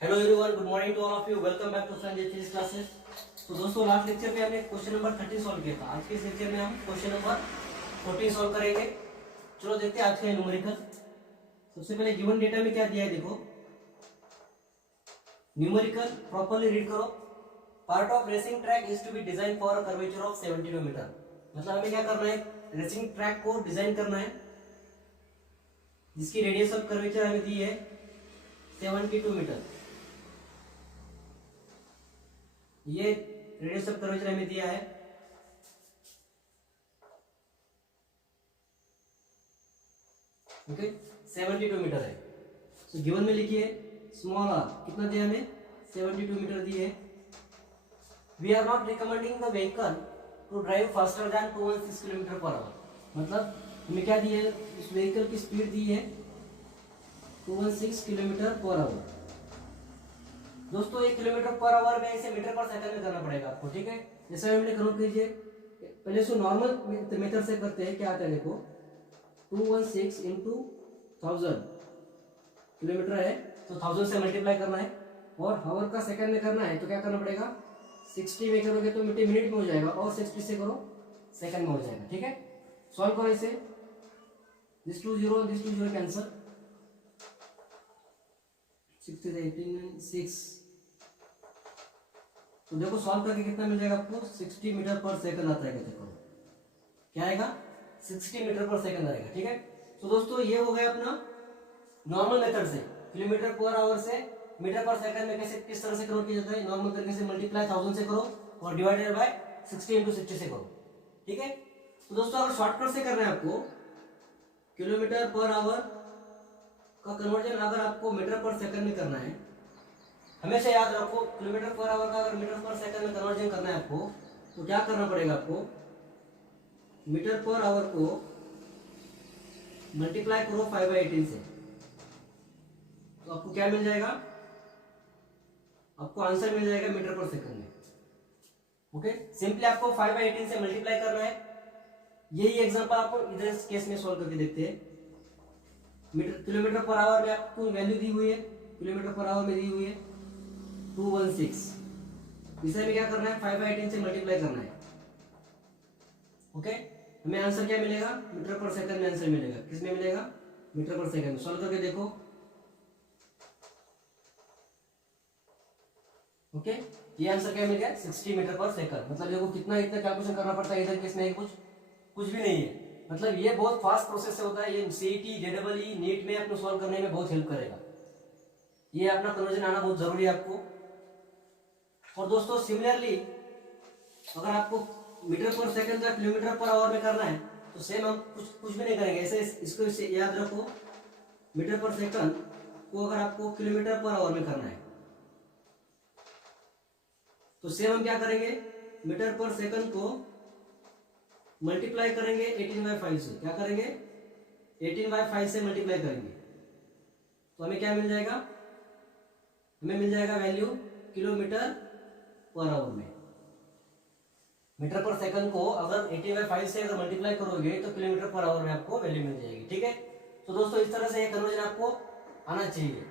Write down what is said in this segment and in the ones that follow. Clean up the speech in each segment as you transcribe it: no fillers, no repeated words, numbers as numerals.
Hello everyone, good morning to all of you. Welcome back to Sanjay physics classes. तो दोस्तों, last lecture में हमने question number 30 solve किया था। आज के इस लेक्चर में हम क्वेश्चन नंबर 14 सॉल्व करेंगे। चलो देखते हैं आज का न्यूमेरिकल। सबसे पहले गिवन डेटा में क्या दिया है देखो। न्यूमेरिकल प्रॉपर्ली रीड करो। Part of racing track is to be design for a curvature of 72 metre. मतलब हमें क्या करना है, रेसिंग ट्रैक को डिजाइन करना है जिसकी रेडियस ऑफ कर्वेचर हमें दी है 72 मीटर। ये रेडियस ऑफ कर्वेचर हमें दिया है। ओके, 72 मीटर है। तो गिवन में लिखिए स्मॉल आर कितना दिया हमें, 72 मीटर दिए। We are not recommending the vehicle to drive faster than 216 kilometre per hour. मतलब हमें क्या दी है, उस व्हीकल की स्पीड दी है 216 किलोमीटर पर आवर। दोस्तों 1 किलोमीटर पर आवर में इसे मीटर पर सेकंड में करना पड़ेगा आपको, ठीक है। जैसे हमने करो कीजिए, पहले इसको नॉर्मल मेथड से करते हैं। क्या आता है देखो, 216 इंटू 1000 किलोमीटर है तो 1000 से मल्टीप्लाई करना है, और हावर का सेकंड में करना है तो क्या करना पड़ेगा, 60 में करोगे तो मिनट में हो जाएगा, और 60 से करो सेकंड में हो जाएगा, ठीक है। सॉल्व करो इसे, दिस 2 0 कैंसिल, 60 18 6। तो देखो सॉल्व करके कितना मिल जाएगा आपको, 60 मीटर पर सेकंड आता है। देखो क्या आएगा, 60 मीटर पर सेकंड आएगा, ठीक है। तो दोस्तों ये हो गया अपना नॉर्मल मेथड से, किलोमीटर पर आवर से मीटर पर सेकंड में कैसे किस तरह से कन्वर्ट किया जाता है। नॉर्मल तरीके से मल्टीप्लाई 1000 से करो और डिवाइडेड बाय 60 इंटू 60 से करो, ठीक है। तो दोस्तों अगर शॉर्टकट से करना है आपको, किलोमीटर पर आवर का कन्वर्जन अगर आपको मीटर पर सेकंड में करना है, हमेशा याद रखो किलोमीटर पर आवर का अगर मीटर पर सेकंड में कन्वर्जन करना है आपको, तो क्या करना पड़ेगा आपको, मीटर पर आवर को मल्टीप्लाई करो 5/18 से, तो आपको क्या मिल जाएगा, आपको आंसर मिल जाएगा मीटर पर सेकंड में। ओके, सिंपली आपको 5/18 से मल्टीप्लाई करना है। यही एग्जांपल आपको इधर केस में सॉल्व करके देखते हैं। मीटर किलोमीटर पर आवर में आपको वैल्यू दी हुई है, किलोमीटर पर आवर में दी हुई है 216। इसे में क्या करना है, 5/18 से मल्टीप्लाई करना है। ओके, हमें आंसर क्या मिलेगा, मीटर पर सेकंड में आंसर मिलेगा। किस में मिलेगा, मीटर पर सेकंड में। सॉल्व करके देखो। ओके, ये आंसर क्या मिल गया, 60 मीटर पर सेकंड। मतलब देखो कितना इतना कैलकुलेशन करना पड़ता है, इधर केस में कुछ भी नहीं है। मतलब ये बहुत फास्ट प्रोसेस से होता है। ये सीईटी जेईई नीट में आपको सॉल्व करने में बहुत हेल्प करेगा। ये अपना कन्वर्जन आना बहुत जरूरी है आपको। और दोस्तों सिमिलरली अगर आपको मीटर पर सेकंड या किलोमीटर पर आवर में करना है तो सेम हम कुछ भी नहीं करेंगे। ऐसे इसको याद रखो, मीटर पर सेकंड को अगर आपको किलोमीटर पर आवर में करना है तो सेम हम क्या करेंगे, मीटर पर सेकंड को मल्टीप्लाई करेंगे 18/5 से। क्या करेंगे, 18/5 से मल्टीप्लाई करेंगे तो हमें क्या मिल जाएगा, हमें मिल जाएगा वैल्यू किलोमीटर पर आवर में। मीटर पर सेकंड को अगर 18/5 से अगर मल्टीप्लाई करोगे तो किलोमीटर पर आवर में आपको वैल्यू मिल जाएगी, ठीक है। तो दोस्तों इस तरह से ये कन्वर्जन आपको आना चाहिए।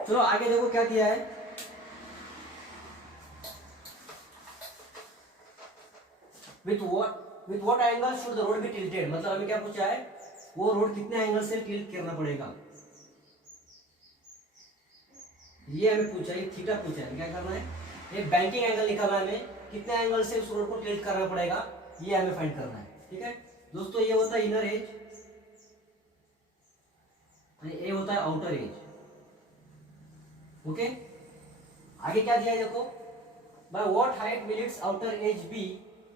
चलो आगे देखो क्या दिया है। With what angle should the road be tilted. मतलब हमें क्या पूछा है, वो रोड कितने एंगल से टिल्ट करना पड़ेगा, ये हमें पूछा है। थीटा पूछा है, क्या करना है, ये बैंकिंग एंगल निकालना है। हमें कितने एंगल से उस रोड को टिल्ट करना पड़ेगा, ये हमें फाइंड करना है, ठीक है। दोस्तों ये होता है इनर एज, ये होता है आउटर एज। ओके, आगे क्या दिया है देखो, by what height will its outer edge be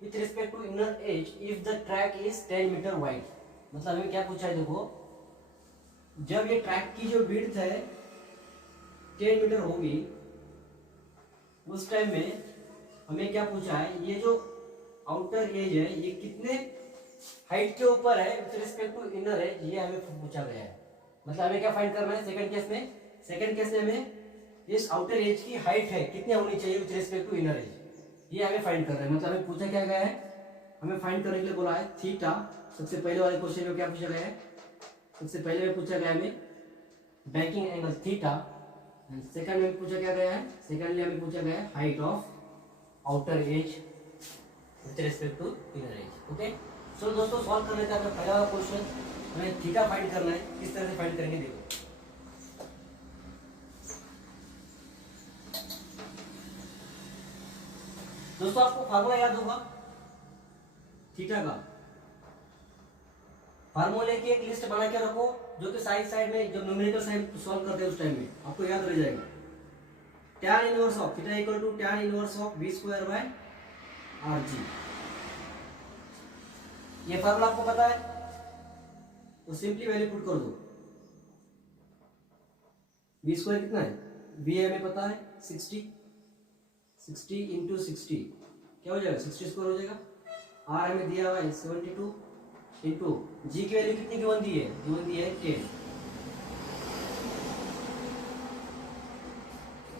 with respect to inner edge if the track is 10 metre wide. मतलब हमें क्या पूछा है देखो, जब ये ट्रैक की जो विड्थ है 10 मीटर होगी उस टाइम में हमें क्या पूछा है, ये जो आउटर एज है ये कितने हाइट के ऊपर है with respect to inner edge, ये हमें पूछा गया है। मतलब हमें क्या फाइंड करना है, सेकंड केस में हमें इस आउटर एज की हाइट है कितनी होनी चाहिए with respect to inner edge, ये हमें फाइंड करना है। मतलब हमें पूछा क्या गया है, हमें फाइंड करने के लिए बोला है थीटा। सबसे पहले वाले क्वेश्चन में क्या पूछा गया है, सबसे पहले में पूछा गया हमें बैंकिंग एंगल थीटा सेकंड में पूछा क्या गया है, सेकंडली हमें पूछा गया है height of outer edge with respect to inner edge. Okay, so दोस्तों सॉल्व करने का अपना पहला क्वेश्चन हमें थीटा फाइंड करना है। किस तरह से फाइंड करेंगे देखो। दोस्तों आपको फार्मूला याद होगा थीटा का। फार्मूले की एक लिस्ट बना के रखो जो कि साइड में जब न्यूमेरिकल साइन सॉल्व करते हैं उस टाइम में आपको याद रह जाएगा। tan inverse of theta equal to tan inverse of v square by rg। ये फार्मूला आपको पता है तो सिंपली वैल्यू पुट कर दो। v स्क्वायर कितना है, v हमें पता है 60 इंटू 60 क्या हो जाएगा 60 स्क्वायर हो जाएगा। r हमें दिया हुआ है 72 इंटू जी की वैल्यू कितनी गिवन दी है, गिवन दी है 10।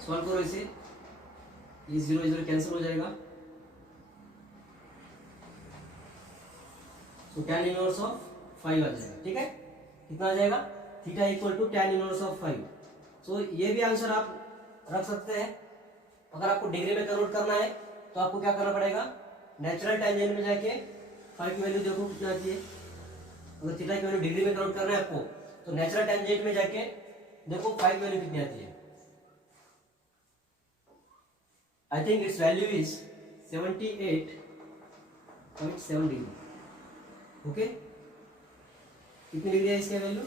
सॉल्व करो इसे, ये 0 कैंसिल हो जाएगा। तो tan इनवर्स ऑफ 5 आ जाएगा। ठीक है, कितना आ जाएगा theta equal to tan inverse of 5। So ये भी आंसर आप रख सकते हैं। अगर आपको डिग्री में कन्वर्ट करना है तो आपको क्या करना पड़ेगा, नेचुरल टेंजेंट में जाके 5 की वैल्यू देखो कितना आती है। अगर थीटा की वैल्यू डिग्री में कन्वर्ट करना है आपको तो नेचुरल टेंजेंट में जाके देखो 5 की वैल्यू कितनी आती है। I think it's value is 78.7 degree. Okay, कितनी डिग्री है इसकी वैल्यू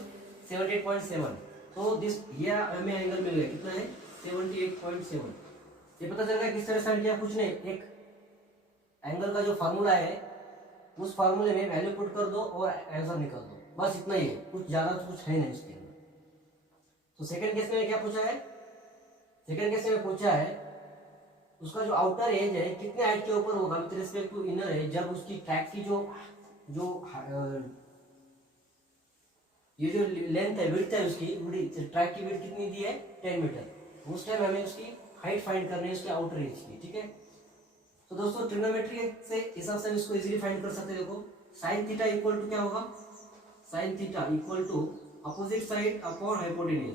78.7। तो दिस ये हमें एंगल मिल गया कितना है 78.7। ये पता चल गया किस तरह से किया, कुछ नहीं, एक एंगल का जो फार्मूला है उस फार्मूले में वैल्यू पुट कर दो और आंसर निकाल दो, बस इतना ही है, कुछ ज्यादा तो कुछ है नहीं इसके अंदर। तो सेकंड केस में क्या पूछा है, सेकंड केस में पूछा है उसका जो आउटर एज है कितने हाइट के ऊपर होगा with respect to inner edge, जब उसकी ट्रैक की जो ये जो लेंथ है विड्थ है उसकी ट्रैक की विड्थ कितनी दी है 10 मीटर। उस टाइम हमें उसकी हाइट फाइंड करनी है उसके आउटर एज की। ठीक है, तो दोस्तों ट्रिग्नोमेट्री से हिसाब से हम इसको इजीली फाइंड कर सकते हैं। देखो sin थीटा इक्वल टू क्या होगा, sin theta equal to opposite side upon hypotenuse.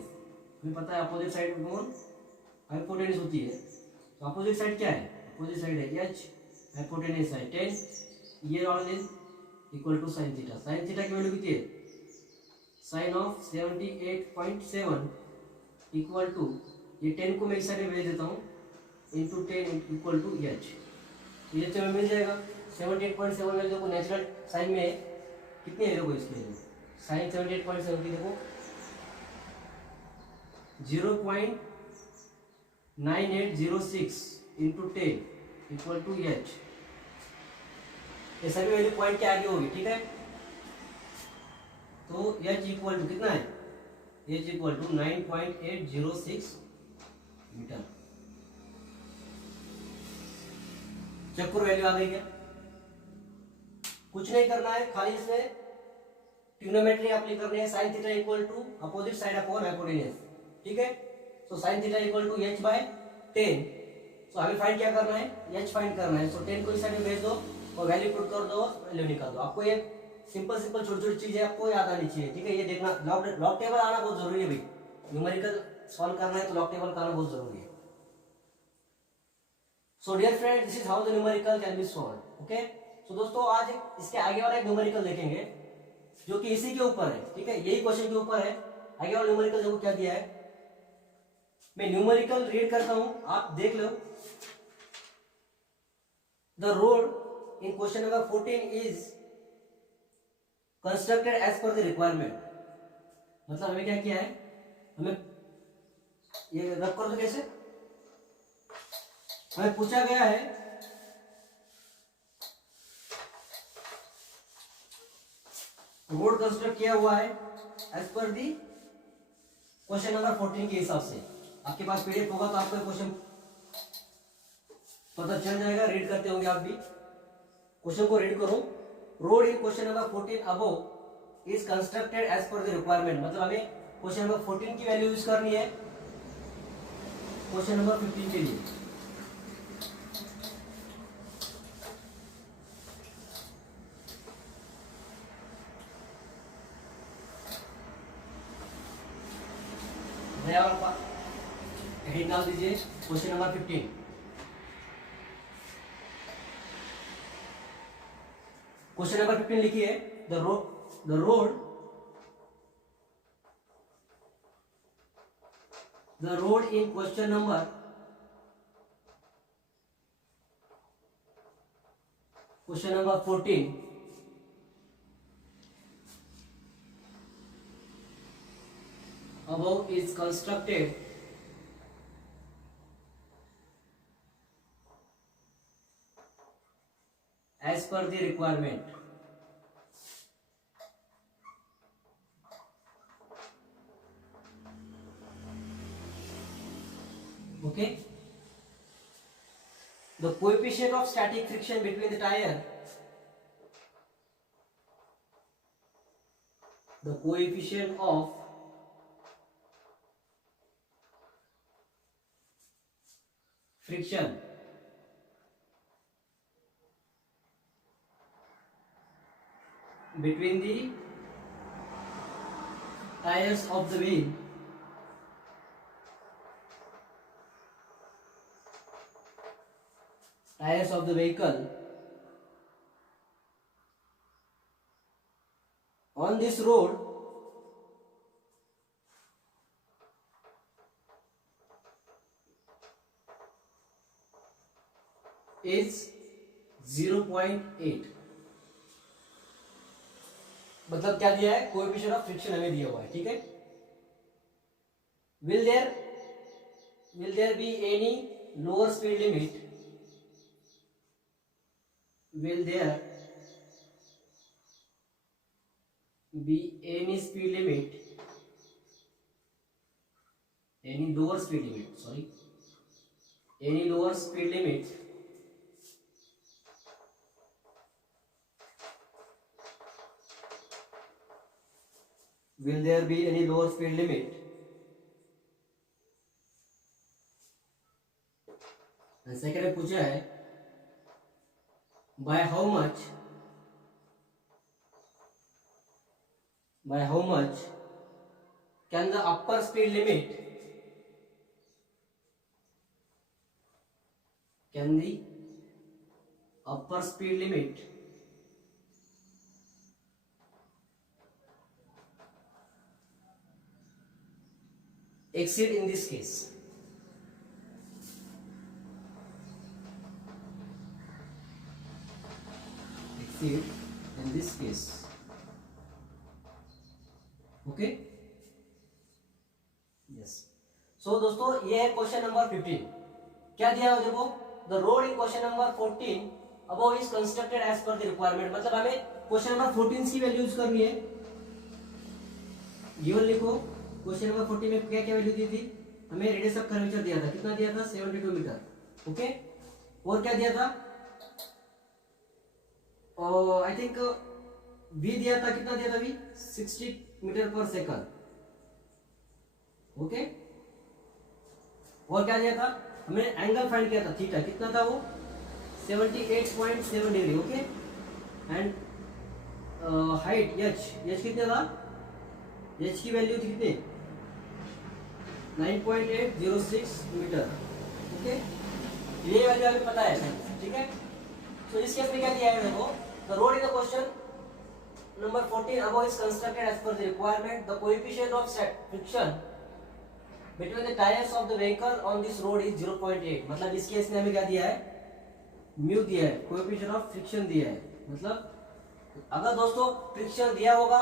हमें पता है अपोजिट साइड अपॉन हाइपोटेन्यूज होती है। तो अपोजिट साइड क्या है, अपोजिट साइड है h, हाइपोटेन्यूज है 10, ये और लेंथ इक्वल टू sin थीटा। sin थीटा की वैल्यू कितनी है, sin ऑफ 78.7 इक्वल टू, ये 10 को मैं इस साइड में भेज देता हूँ, इंटू 10 इक्वल टू h। तो ये हमें मिल जाएगा 78.7 वैल्यू। देखो नेचुरल साइन में कितनी है, देखो इसकी वैल्यू साइन 78.7 की देखो 0.9806 इंटू 10 इक्वल टू h। ये सभी वैल्यू पॉइंट के आगे होगी। ठीक है, तो h इक्वल टू कितना है, h equal to 9.806 metre. Check करो वैल्यू आ गई क्या, कुछ नहीं करना है, खाली इसमें ट्रिग्नोमेट्री अप्लाई करनी है। sin theta equal to opposite side upon hypotenuse. ठीक है, so sin theta equal to h by 10। So हमें फाइंड क्या करना है, h फाइंड करना है। सो 10 को इस साइड में भेज दो और वैल्यू पुट कर दो, वैल्यू निकाल दो। आपको ये सिंपल छोटी छोटी चीजें आपको याद आनी चाहिए। ठीक है, ये देखना लॉग टेबल आना बहुत जरूरी है भाई, न्यूमेरिकल सॉल्व करना है तो लॉग टेबल का आना बहुत जरूरी है। So dear friend, this is how the numerical can be solved. Okay, so दोस्तों आज इसके आगे वाला एक न्यूमेरिकल देखेंगे जो कि इसी के ऊपर है। ठीक है, यही क्वेश्चन के ऊपर है। आगे वाला न्यूमेरिकल देखो क्या दिया है, मैं न्यूमेरिकल रीड करता हूं, आप देख लो। The road in question number 14 is constructed as per the requirement. मतलब हमें क्या किया है, हमें ये रख कर दो कैसे, हमें पूछा गया है रोड कंस्ट्रक्ट किया हुआ है as per the question number 14 के हिसाब से। आपके पास पीडीएफ होगा तो आपको क्वेश्चन पता चल जाएगा, रीड करते होंगे आप भी। क्वेश्चन को रीड करो, road in question number 14 above is constructed as per the requirement. मतलब हमें क्वेश्चन नंबर 14 की वैल्यू यूज करनी है क्वेश्चन नंबर 15 के लिए। हेडिंग डाल दीजिए क्वेश्चन नंबर 15। क्वेश्चन नंबर 15 लिखिए, the road in question number 14 above is constructed as per the requirement. Okay, the coefficient of static friction between the tire, the coefficient of friction between the tires of the wheel vehicle on this road is 0.8। मतलब क्या दिया है, coefficient of friction हमें दिया हुआ है, ठीक है। Will there be any lower speed limit, will there be any speed limit, any lower speed limit, any lower speed limit will there be any lower speed limit? And second में पूछा है by how much can the upper speed limit exceed in this case? Exceed in this case, okay, yes। so दोस्तों ये है question number 15। क्या दिया है देखो, the road in question number 14 above is constructed as per the requirement. मतलब हमें question number 14 की वैल्यू यूज करनी है। गिवन लिखो, क्वेश्चन नंबर 14 में क्या क्या वैल्यू दी थी हमें, रेडियस ऑफ कर्वेचर दिया था, कितना दिया था 72 मीटर, ओके। और क्या दिया था, आई थिंक v दिया था, कितना दिया था v 60 मीटर पर सेकंड, ओके। और क्या दिया था, हमने एंगल फाइंड किया था थीटा, कितना था वो 78.7 degree, okay. And height h कितना था, h की वैल्यू थी कितनी 9.806 मीटर, ओके। ये वैल्यू हमें पता है, ठीक है। तो इस केस में क्या दिया है देखो, the road in the question number 14 above is constructed as per the requirement. The coefficient of friction between the tires of the vehicle on this road is 0.8। मतलब इस केस में हमें क्या दिया है, म्यू दिया है, कोएफिशिएंट ऑफ फ्रिक्शन दिया है। मतलब अगर दोस्तों फ्रिक्शन दिया होगा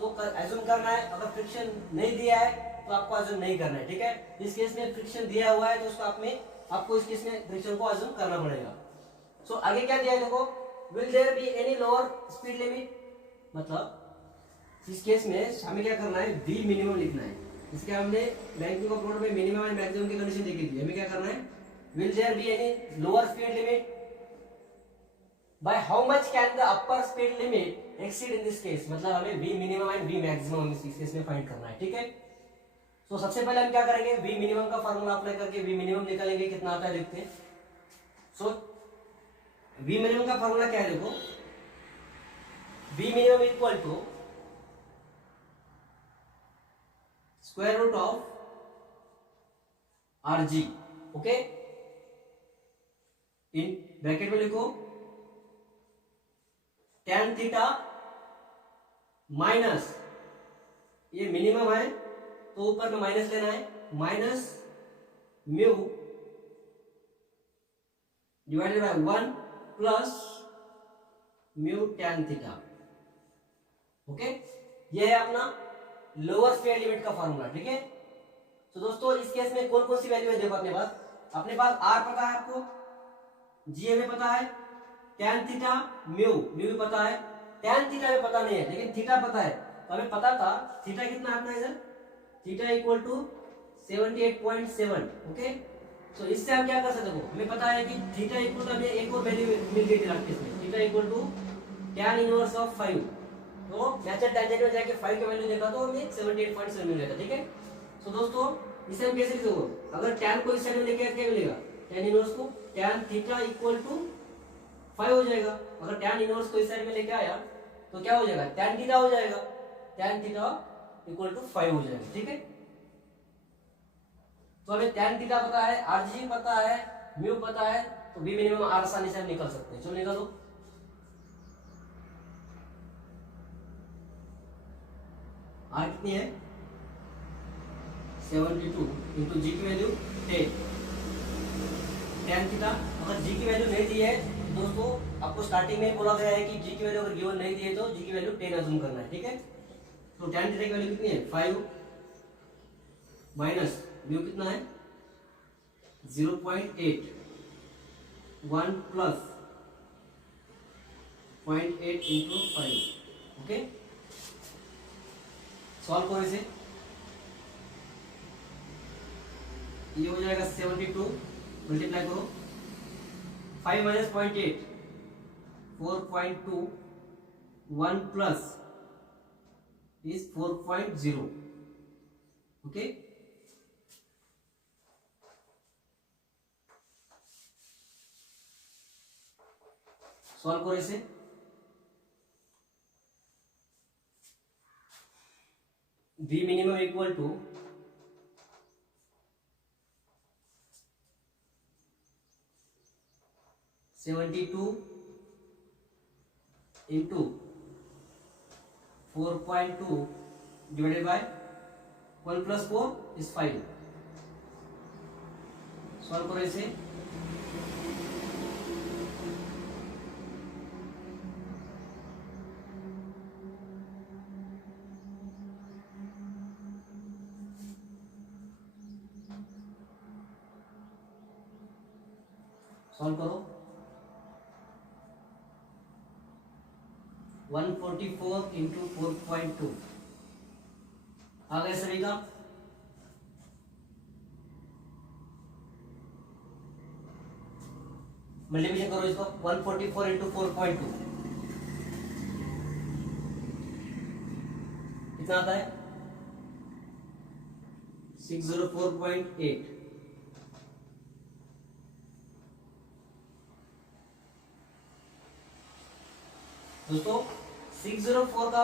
तो एज्यूम करना है, अगर फ्रिक्शन नहीं दिया है तो आपको एज्यूम नहीं करना है, ठीक है। इस केस में फ्रिक्शन दिया हुआ है तो उसको आपको इस केस में फ्रिक्शन को एज्यूम करना पड़ेगा। सो आगे क्या दिया है देखो, will there be any lower speed limit. मतलब इस केस में हमें क्या करना है, v मिनिमम लिखना है। इसके हमने बैंकिंग ऑफ रोड में मिनिमम एंड मैक्सिमम की कंडीशन देखी थी। हमें क्या करना है, will there be any lower speed limit, by how much can the upper speed limit exceed in this case. मतलब हमें v minimum and v maximum इस केस में फाइंड करना है, ठीक है। तो सबसे पहले हम क्या करेंगे, v मिनिमम का फार्मूला अप्लाई करके v मिनिमम निकालेंगे, कितना आता है देखते हैं। सो v मिनिमम का फार्मूला क्या है देखो, v minimum equal to square root of R G. Okay, in bracket में लिखो tan थीटा माइनस, ये मिनिमम है तो ऊपर में माइनस लेना है, minus mu divided by 1 plus mu tan theta. Okay, ये है अपना लोअर स्क्वायर लिमिट का फॉर्मूला। ठीक है, तो दोस्तों इस केस में कौन कौन सी वैल्यू है, देखो अपने पास आर पता है, आपको जी हमें पता है, tan थीटा म्यू भी पता है, tan थीटा में पता नहीं है लेकिन थीटा पता है। तो हमें पता था थीटा कितना है अपना इधर, थीटा इक्वल टू 78.7। ओके, तो इससे हम क्या कर सकते हो, हमें पता है कि थीटा इक्वल टू, हमें एक और वैल्यू मिल गई थी लास्ट केस में, theta equal to tan inverse of 5। तो नेचुरल टेंजेंट में जाके 5 का वैल्यू देखा तो हमें 78.7 मिल गया था। ठीक है, तो दोस्तों इसे हम कैसे लिखोगे, अगर tan को इस साइड में लेके क्या मिलेगा, tan इनवर्स को, tan थीटा इक्वल टू 5 हो जाएगा। अगर tan इनवर्स को इस साइड में लेके आया तो क्या हो जाएगा, tan थीटा हो जाएगा, tan थीटा इक्वल टू 5 हो जाएगा। ठीक है, तो हमें tan थीटा पता है, आरजी पता है, म्यू पता है, तो बी मिनिमम आर आसानी से हम निकल सकते हैं। चलो निकालो, आर कितनी है 72 इंटू जी की वैल्यू 10, tan थीटा। अगर जी की वैल्यू नहीं दी है तो दोस्तों आपको स्टार्टिंग में बोला गया है कि जी की वैल्यू अगर गिवन नहीं दी है तो जी की वैल्यू 10 अज्यूम करना है। ठीक है, तो tan थीटा की वैल्यू कितनी है 5 माइनस म्यू कितना है 0.8, 1 प्लस 0.8 इंटू 5। ओके, सॉल्व करो इसे, ये हो जाएगा 72, मल्टीप्लाई करो 5 minus 0.8 4.2, 1 plus is 4.0। Okay, solve करो इसे, v minimum equal to 72 into 4.2 divided by 1 plus 4 is 5। Solve करो इसे, सॉल्व करो 144 इंटू 4.2 आ गया सभी का। मल्टीप्लिकेशन करो इसको, 144 इंटू 4.2 कितना आता है 604.8। दोस्तों 604 का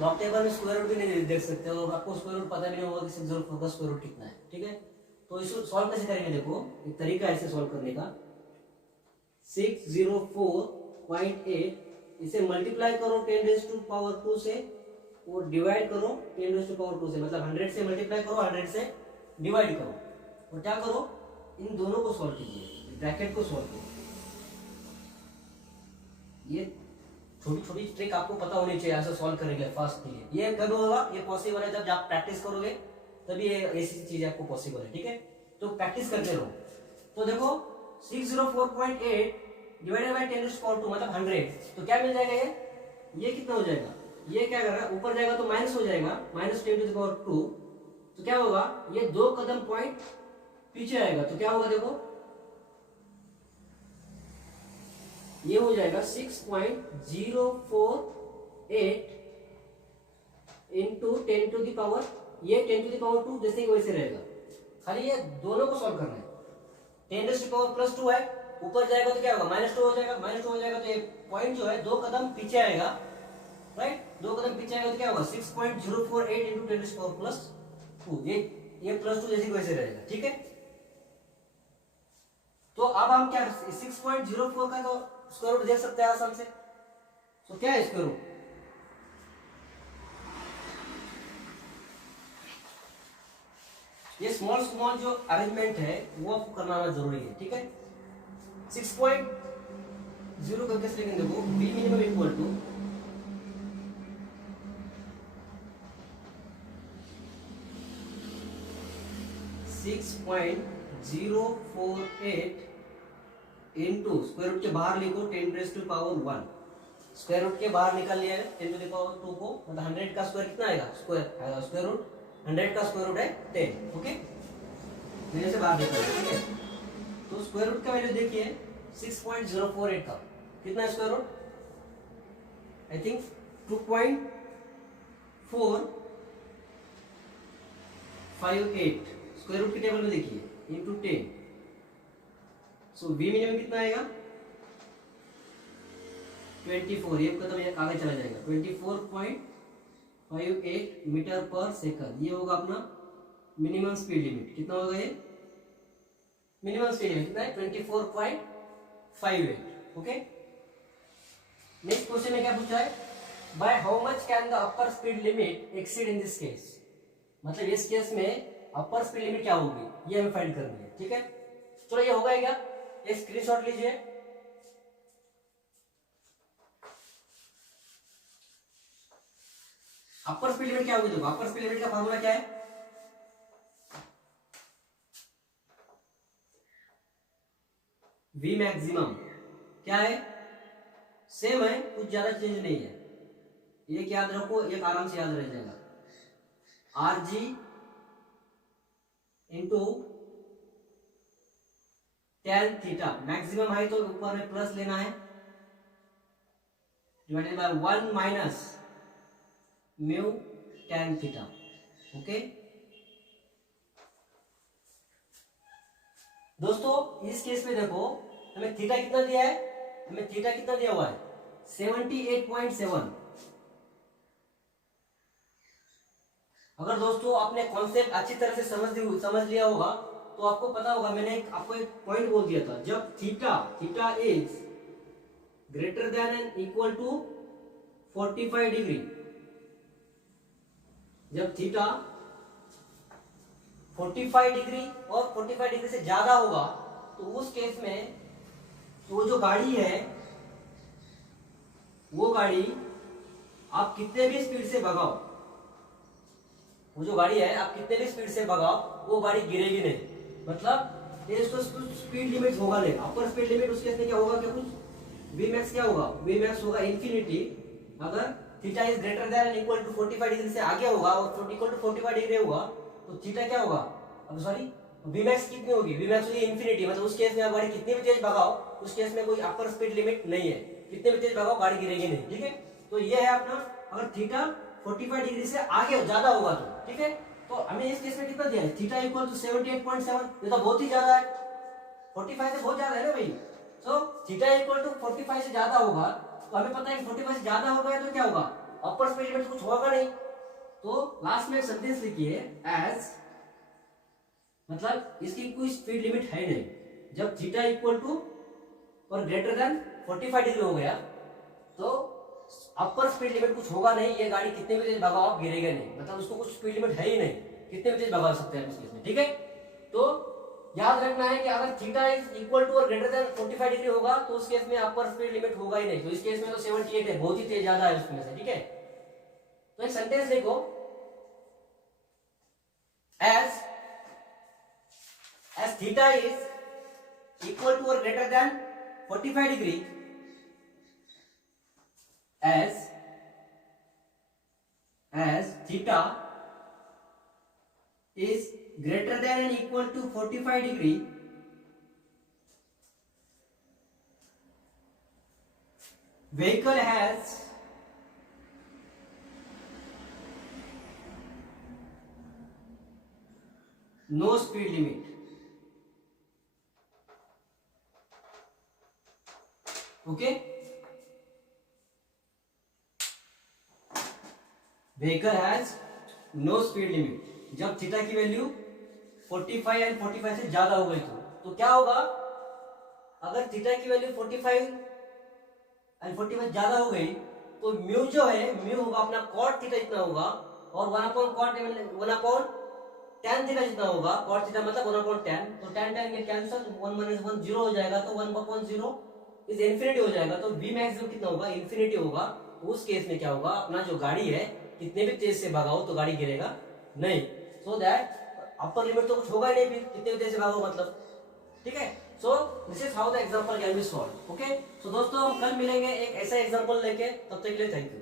लॉग टेबल में स्क्वायर रूट भी नहीं देख सकते हो, आपको स्क्वायर रूट पता भी नहीं होगा कि 604 का स्क्वायर रूट कितना है। ठीक है, तो इसको सॉल्व कैसे करेंगे, देखो एक तरीका है इसे सॉल्व करने का, 604.8 इसे मल्टीप्लाई करो 10⁻² से और डिवाइड करो 10⁻² से, मतलब 100 से मल्टीप्लाई करो, 100 से डिवाइड करो, और क्या करो इन दोनों को सॉल्व कीजिए, ब्रैकेट को सॉल्व करो। ये छोटी छोटी ट्रिक आपको पता होनी चाहिए ऐसे सॉल्व करेंगे फास्ट के लिए। ये कब होगा, ये पॉसिबल है जब आप प्रैक्टिस करोगे तभी ये ऐसी चीजें आपको पॉसिबल है। ठीक है, तो प्रैक्टिस करते रहो। तो देखो 604.8 डिवाइडेड बाय 10⁻², मतलब 100, तो क्या मिल जाएगा, ये कितना हो जाएगा, ये क्या करेगा ऊपर जाएगा तो माइनस हो जाएगा, -10⁻², तो क्या होगा ये 2 कदम पॉइंट पीछे आएगा, तो क्या होगा देखो ये हो जाएगा 6.048 इंटू 10⁻, ये 10⁻² जैसे ही वैसे रहेगा, खाली ये दोनों को सॉल्व करना है। 10⁻+2 है, ऊपर जाएगा तो क्या होगा -2 हो जाएगा, -2 हो जाएगा तो ये पॉइंट जो है 2 कदम पीछे आएगा, राइट, 2 कदम पीछे आएगा तो क्या होगा 6.048 इंटू 10⁻+2, ये +2 जैसे वैसे रहेगा। ठीक है, अब हम क्या 6.04 का तो स्क्वायर रूट देख सकते हैं आसान से। तो क्या है स्क्वायर रूट? ये स्मॉल स्मॉल जो अरेंजमेंट है वो आपको करना आना जरूरी है, ठीक है। 6.0 का कैसे लिखेंगे? देखो v minimum equal to 6.048 into square root के बाहर लिखो 10⁻⁴ स्क्वायर रूट के बाहर निकाल लिया है 10⁻², को मतलब 100 का स्क्वायर कितना आएगा? स्क्वायर रूट 100 का स्क्वायर रूट है 10, ओके। मेरे से बाहर निकाल, ठीक है। तो स्क्वायर रूट का वैल्यू देखिए 6.048 का कितना है square root? I think 2.458 square root की टेबल में देखिए इंटू 10। सो वी मिनिमम कितना आएगा? 24, ये खत्म आगे चला जाएगा 24.58 मीटर पर सेकंड। ये होगा अपना मिनिमम स्पीड लिमिट। कितना होगा ये मिनिमम स्पीड लिमिट? कितना है? 24.58, ओके। नेक्स्ट क्वेश्चन में क्या पूछा है? Bye how much can the upper speed limit exceed in this case? मतलब इस केस में अपर स्पीड लिमिट क्या होगी ये हमें फाइंड करनी है, ठीक है। चलो ये होगा क्या? एक स्क्रीनशॉट लीजिए। अपर स्पीड लिमिट क्या होगी? देखो अपर स्पीड लिमिट का फार्मूला क्या है? वी मैक्सिमम क्या है? सेम है, कुछ ज्यादा चेंज नहीं है। एक याद रखो, एक आराम से याद रह जाएगा। R G into tan theta, maximum है तो ऊपर में प्लस लेना है, divided by 1 minus mu tan theta, okay. दोस्तों इस केस में देखो हमें थीटा कितना दिया है? हमें थीटा कितना दिया हुआ है? 78.7। अगर दोस्तों आपने कॉन्सेप्ट अच्छी तरह से समझ लिया होगा तो आपको पता होगा, मैंने आपको एक पॉइंट बोल दिया था, जब theta is greater than and equal to 45 degree, जब थीटा 45 डिग्री और 45 डिग्री से ज्यादा होगा तो उस केस में तो जो गाड़ी है वो गाड़ी आप कितने भी स्पीड से भगाओ, वो जो गाड़ी है आप कितने भी स्पीड से भगाओ वो गाड़ी गिरेगी नहीं। मतलब ये इसको स्पीड लिमिट होगा नहीं, अपर स्पीड लिमिट उसके अंदर क्या होगा? क्या कुछ वी मैक्स क्या होगा? वी मैक्स होगा इंफिनिटी। अगर theta is greater than and equal to 45 degree से आगे होगा और इक्वल टू 45 डिग्री होगा तो थीटा क्या होगा? अब सॉरी वी मैक्स कितनी होगी? वी मैक्स होगी इंफिनिटी। मतलब उस केस में आप गाड़ी कितनी भी तेज भगाओ उस केस में कोई अपर स्पीड लिमिट नहीं है, कितने भी तेज भगाओ गाड़ी गिरेगी नहीं, ठीक है। तो ये है अपना, अगर थीटा 45 डिग्री से आगे ज्यादा होगा तो, ठीक है। तो हमें इस केस में कितना दिया है? थीटा इक्वल टू 78.7, ये तो बहुत ही ज्यादा है, 45 से बहुत ज्यादा है ना भाई। सो थीटा इक्वल टू 45 से ज्यादा होगा तो हमें पता है कि 45 से ज्यादा होगा तो क्या होगा? अपर स्पीड लिमिट कुछ होगा नहीं। तो लास्ट में सेंटेंस लिखिए एज, मतलब इसकी कोई स्पीड लिमिट है नहीं, जब थीटा इक्वल टू और ग्रेटर देन 45 डिग्री हो गया तो अपर स्पीड लिमिट कुछ होगा नहीं, ये गाड़ी कितने भी तेज भगाओ आप गिरेगा नहीं, मतलब उसको कुछ स्पीड लिमिट है ही नहीं, कितने भी तेज भगा सकते हैं इस केस में, ठीक है। तो याद रखना है कि अगर थीटा इज इक्वल टू और ग्रेटर देन 45 डिग्री होगा तो उस केस में अपर स्पीड लिमिट होगा ही नहीं। तो इस केस में तो 78 है, बहुत ही तेज ज्यादा है उसमें से, ठीक है। तो एक सेंटेंस देखो, as theta is equal to or greater than 45 degree, as theta is greater than and equal to 45 degree, vehicle has no speed limit, okay. Vehicle has no speed limit, जब थीटा की value 45 and 45 से ज्यादा हो गई तो क्या होगा? अगर थीटा की वैल्यू 45 एंड 45 ज्यादा हो गई तो म्यू जो है, म्यू होगा अपना कॉट थीटा जितना होगा, और 1/tan थीटा जितना होगा। कॉट थीटा मतलब 1/tan, तो tan tan गेट कैंसिल, 1 - 1 0 हो जाएगा, तो 1/0 इज इन्फिनिटी हो जाएगा। तो v मैक्सिमम कितना होगा, इन्फिनिटी होगा। तो उस केस में क्या होगा, अपना जो गाड़ी है कितने भी तेज से भगाओ तो गाड़ी गिरेगा नहीं। सो दैट अपर लिमिट तो कुछ होगा ही नहीं, फिर कितने भी तेज से भागो मतलब, ठीक है। So this is how the example can be solve. Okay, so दोस्तों हम कल मिलेंगे एक ऐसा एग्जांपल लेके, तब तक के लिए थैंक यू।